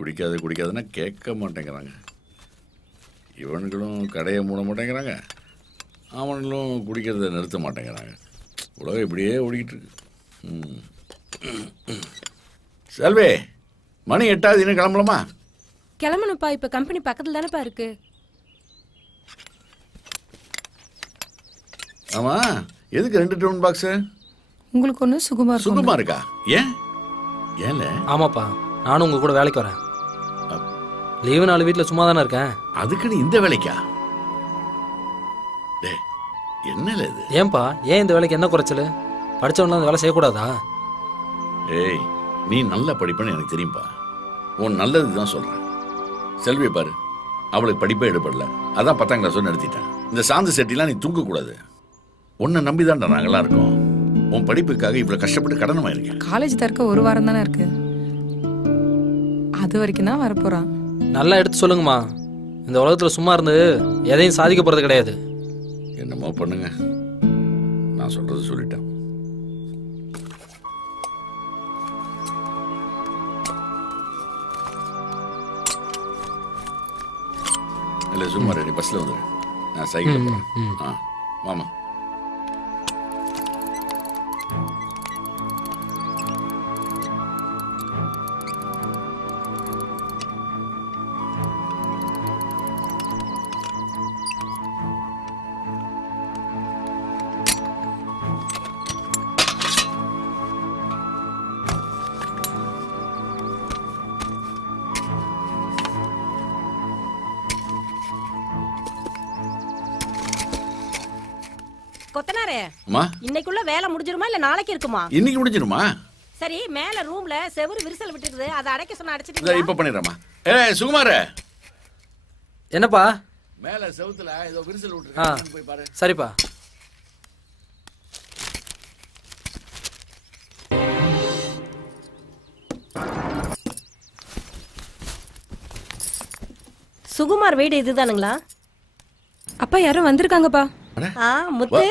குடிக்காதுன்னா கேட்க மாட்டேங்கிறாங்க. இவனுங்களும் கடையை மூட மாட்டேங்கிறாங்க, அவனுங்களும் குடிக்கிறத நிறுத்த மாட்டேங்கிறாங்க. உலகம் இப்படியே ஓடிக்கிட்டு இருக்கு. செல்வி, மணி 8 இன்னும் கிளம்பலாமா? கிளம்பணும்ப்பா, இப்ப கம்பெனி பக்கத்துல தானேப்பா இருக்கு. ஆமா, எதுக்கு 2 டிஃபன் பாக்ஸ்? உங்களுக்கு ஒன்று சுகுமா இருக்கா? ஏன்ல? ஆமாப்பா, நானும் உங்க கூட வேலைக்கு வரேன். லீவு நாள் வீட்டில் சும்மா தானே இருக்கேன். அதுக்குன்னு இந்த வேலைக்கா? என்னல இது? ஏன்பா, ஏன் இந்த வேலைக்கு என்ன குறைச்சல்? படிச்சவன்லாம் அந்த வேலை செய்யக்கூடாதா? ஏய், நீ நல்லா படிப்பேன்னு எனக்கு தெரியும்பா. உன் நல்லது தான் சொல்றேன். செல்வியை பாரு, அவளுக்கு படிப்பே எடுப்படல, அதான் 10ஆம் கிளாஸ் நிறுத்திட்டேன். இந்த சாந்து செட்டிலாம் நீ தூக்கக்கூடாது. உன்னை நம்பி தான்டா நாங்களாம் இருக்கோம். உன் படிப்புக்காக இவ்வளவு கஷ்டப்பட்டு கடனுமா இருக்கேன். காலேஜ் தரக்க 1 வாரம் தானே இருக்கு, அது வரைக்கும் தான் வரப்போறான். நல்லா எடுத்து சொல்லுங்கம்மா. இந்த உலகத்துல சும்மா இருந்து எதையும் சாதிக்க போறது கிடையாது. என்னமோ பண்ணுங்க, நான் சொல்றது சொல்லிட்டேன். இல்லை சும்மா ரெடி, பஸ்ல வந்துடு, நான் சைக்கிள் போறேன். மாமா கொத்தனாரே, அம்மா, இன்னைக்குள்ள வேலை முடிஞ்சிருமா இல்ல நாளைக்கு இருக்குமா? இன்னைக்கு முடிஞ்சிருமா? சரி, மேல ரூம்ல செவுரு விரிசல் விட்டுருக்குது, அதை அடைக்க சொன்னா அடைச்சிட்டீங்களா? இப்ப பண்ணிடுறேம்மா. சுகுமார், என்னப்பா? மேல செவுத்துல ஏதோ விரிசல் விட்டுருக்கு, போய் பாரு. சரிப்பா. சுகுமார் வீடு இதுதானுங்களா? அப்பா யாரும் வந்திருக்காங்கப்பா. முத்து,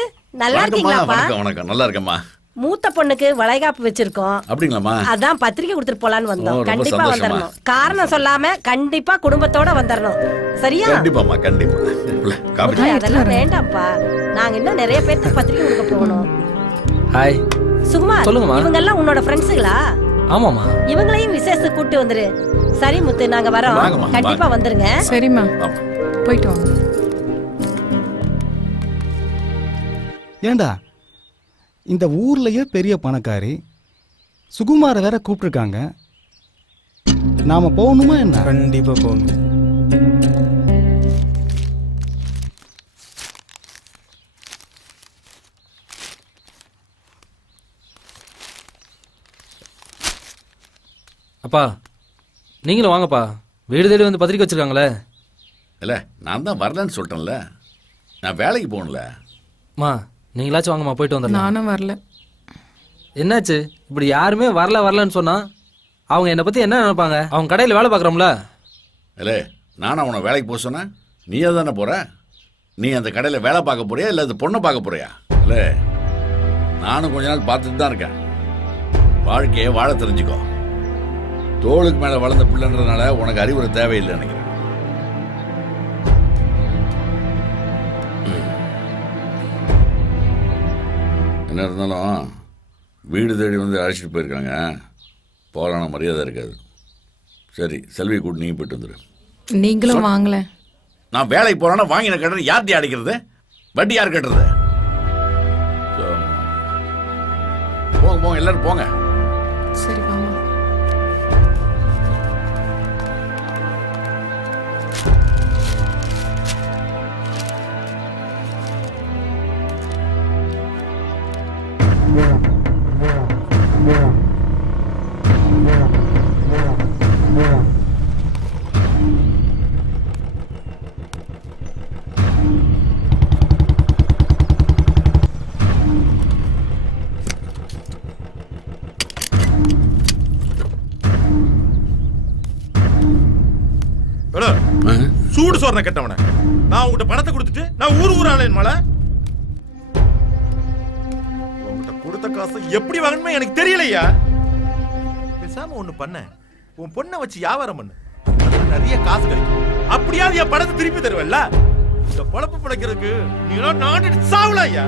நல்லா இருக்கீங்களாப்பா? வணக்கம், நல்லா இருக்கேம்மா. மூத்த பொண்ணுக்கு வளைகாப்பு வச்சிருக்கோம். அப்படிங்களாம்மா? அதான் பத்திரிக்கை கொடுத்துட்டு போலான்னு வந்தோம். கண்டிப்பா சந்தோஷமா. வந்துடணும், காரணம் சொல்லாம கண்டிப்பா குடும்பத்தோட வந்துடணும். சரியா? கண்டிப்பாமா, கண்டிப்பா. அதெல்லாம் வேண்டாம்ப்பா, நாங்க இன்னும் நிறைய பேருக்கு பத்திரிக்கை கொடுக்க போகணும். ஹாய் சுகுமார், சொல்லுங்கம்மா. இவங்க எல்லாம் உன்னோட ஃப்ரெண்ட்ஸுங்களா? ஆமாம்மா. இவங்களையும் விசேஷத்துக்கு கூட்டி வந்துரு. சரி முத்து, நாங்க வரோம், கண்டிப்பா வந்துருங்க. சரிம்மா, போயிட்டு வாங்க. ஏண்டா, இந்த ஊர்லயே பெரிய பணக்காரி சுகுமார வேற கூப்பிட்டுருக்காங்க, நாம போகணுமா என்ன? கண்டிப்பா போகணும். அப்பா, நீங்களும் வாங்கப்பா. வீடு தேடி வந்து பத்திரிக்கை வச்சிருக்காங்களே. இல்ல, நான் தான் வரலன்னு சொல்லிட்டேன்ல, நான் வேலைக்கு போகணும்ல. மா, நீங்களாச்சும் வாங்கம்மா, போயிட்டு வந்துடலாம். நானும் வரல. என்னாச்சு? இப்படி யாருமே வரலன்னு சொன்னா அவங்க என்னை பத்தி என்ன நினைப்பாங்க? அவங்க கடையில் வேலை பார்க்குறோம்ல. இல்லை, நானும் அவனை வேலைக்கு போக சொன்னேன், நீயே தானே போற. நீ அந்த கடையில் வேலை பார்க்க போறியா இல்லை அந்த பொண்ணை பார்க்க போறியா? இல்லை, நானும் கொஞ்ச நாள் பார்த்துட்டு தான் இருக்கேன். வாழ்க்கையை வாழ தெரிஞ்சுக்கோ. தோளுக்கு மேலே வளர்ந்த பிள்ளைன்றதுனால உனக்கு அறிவுரை தேவையில்லை நினைக்கிறேன். என்ன இருந்தாலும் வீடு தேடி வந்து அழைச்சிட்டு போயிருக்காங்க, போகலான மரியாதை இருக்காது. சரி, செல்வி கூட்டு நீ போயிட்டு வந்துடு. நீங்களும் வாங்கல. நான் வேலைக்கு போறேன்னா வாங்கின கடன் யார்ட்டி அடைக்கிறது? வட்டி யார் கட்டுறது? போங்க போங்க, எல்லாரும் போங்க. சரி வாமா. சூடு சொன்ன கெட்டவன, நான் உங்ககிட்ட பணத்தை கொடுத்துட்டு நான் ஊராளேன் மலை. உங்ககிட்ட கொடுத்த காசை எப்படி வாங்கணுமே எனக்கு தெரியலையா. பேசாம ஒண்ணு பண்ண, உன் பொண்ணை வச்சு வியாபாரம் பண்ணு, அதுல நிறைய காசு கிடைக்கும். அப்படியாவது என் பணத்தை திருப்பி தருவல்ல? இந்த பொழப்பு பிழைக்கிறதுக்கு நீ எல்லாம் நாட்டு சாவல ஐயா.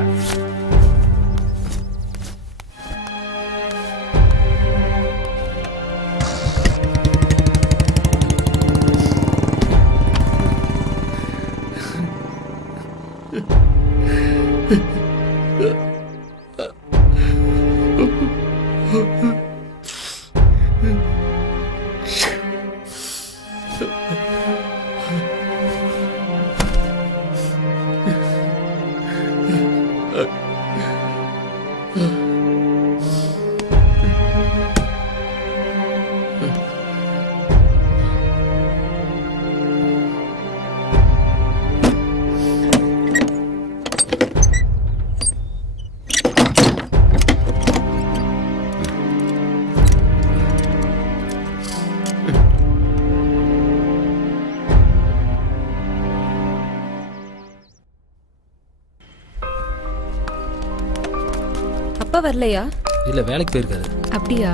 அப்பா வரலையா? இல்ல வேலைக்கு போயிருக்காரு. அப்படியா?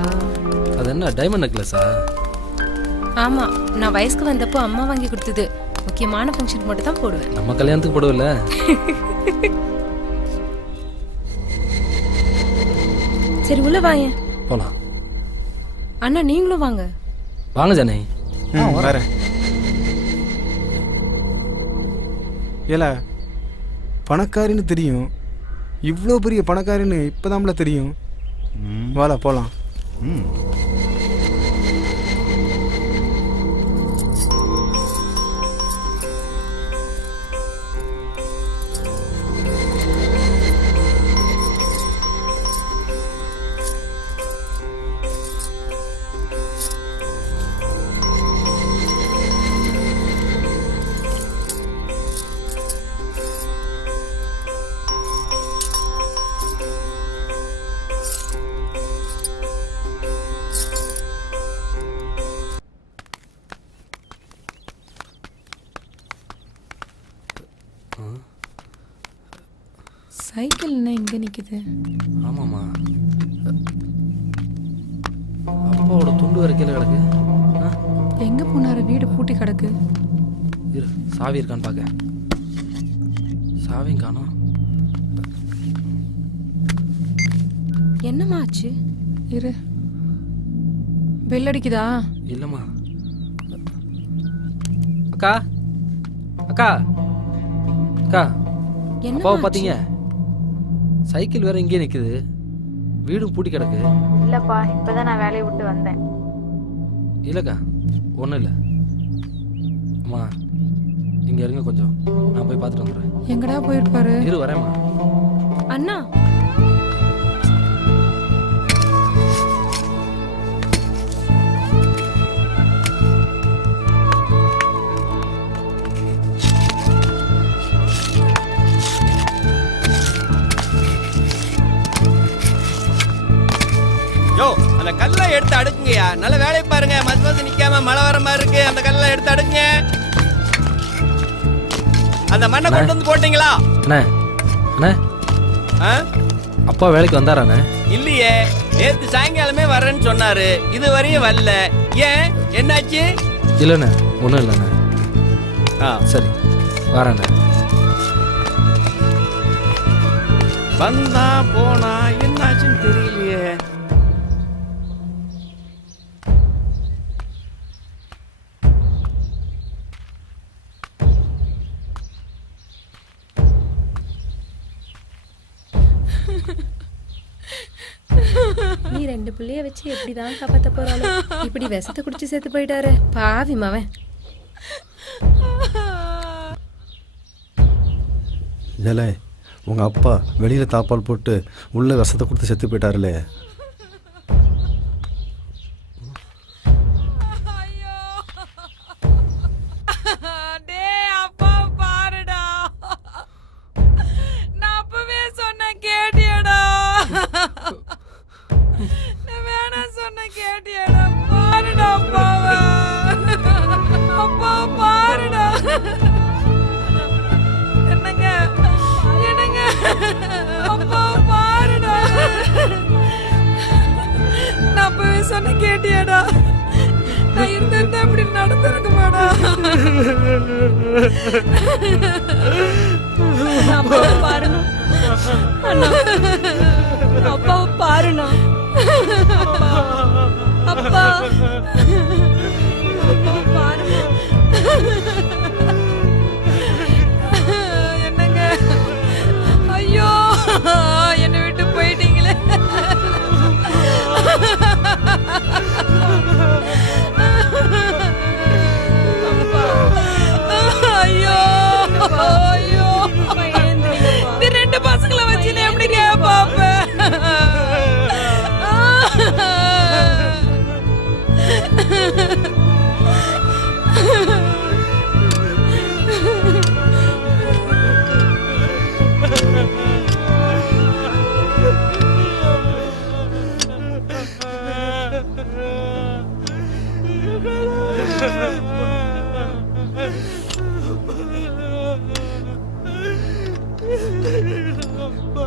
அது என்ன டைமண்ட் நெக்லஸா? ஆமா, நான் வயசுக்கு வந்தப்போ அம்மா வாங்கி கொடுத்தது. முக்கியமான ஃபங்க்ஷனுக்கு மட்டும் தான் போடுவேன். நம்ம கல்யாணத்துக்கு போடுவில்ல? சரி உள்ள வாயேன். போலாம். அண்ணா நீங்களும் வாங்க. வாங்க ஜானே. வரேன். ஏல பணக்காரின்னு தெரியும், இவ்வளோ பெரிய பணக்காரின்னு இப்போதான்ல தெரியும். வாடா போகலாம். சைக்கிள் என்ன இங்க நிக்குது? ஆமாம்மா, அப்பாவோட துண்டு வரை கீழே கிடக்கு. எங்க போனாரு? வீடு பூட்டி கிடக்கு. இரு, சாவி இருக்கான்னு பார்க்க. சாவியும் காணோம். என்னம்மா ஆச்சு? இரு, பெல் அடிக்குதா? இல்லைம்மா. அக்கா அக்கா அக்கா, என்ன அப்பாவை பார்த்தீங்க? சைக்கிள் வேற இங்கே நிற்குது, வீடும் பூட்டி கிடக்கு. இல்லப்பா, இப்பதான் நான் வேலையை விட்டு வந்தேன். இல்லைக்கா, ஒன்றும் இல்லை. அம்மா இங்கே இருங்க கொஞ்சம், நான் போய் பார்த்துட்டு வந்துடுறேன். எங்கடா போயிருப்பாரு? இரு வரேம்மா. அண்ணா யோ, அந்த கல்லை எடுத்து அடுக்குங்கய்யா. நல்ல வேலையை பாருங்க, மசமசு நிக்காம மழை வர மாதிரி இருக்கு. அந்த கல்லை எடுத்து அடுக்குங்க. அந்த மண்ணை கொண்டு வந்து போட்டீங்களா? அண்ணே அண்ணே, ஆ? அப்பா வேலைக்கு வந்தாராண்ணே? இல்லையே, நேத்து சாயங்காலமே வரேன்னு சொன்னாரு, இது வரையும் வரல. ஏன், என்னாச்சு? இல்லைண்ணே, ஒன்றும் இல்லைண்ணே. சரி வரேண்ணே. வந்தா போனா என்னாச்சுன்னு தெரியலையே. நீ ரெண்டு புள்ளைய வச்சு எப்படிதான் காப்பாத்த போறாளோ? இப்படி விஷத்தை குடிச்சு செத்து போயிட்டாரு பாவி மவன். ஏலே, உங்க அப்பா வெளியில தாப்பால் போட்டு உள்ள விஷத்தை கொடுத்து செத்து போயிட்டாருலே. சொன்ன கேட்டியாடா? இருந்திருந்தா இப்படி நடந்திருக்க மேடம். அப்பாவை பாருண்ணா. அண்ணா, அப்பாவை பாருண்ணா. அப்பா, அப்பாவை பாருண்ணா. என்னங்க, ஐயோ என்னை விட்டு போயிட்டீங்களே. ஐயோ ஐயோ, இந்த ரெண்டு பசங்களை வச்சு நீ எப்படிங்க பாப்ப? அப்பா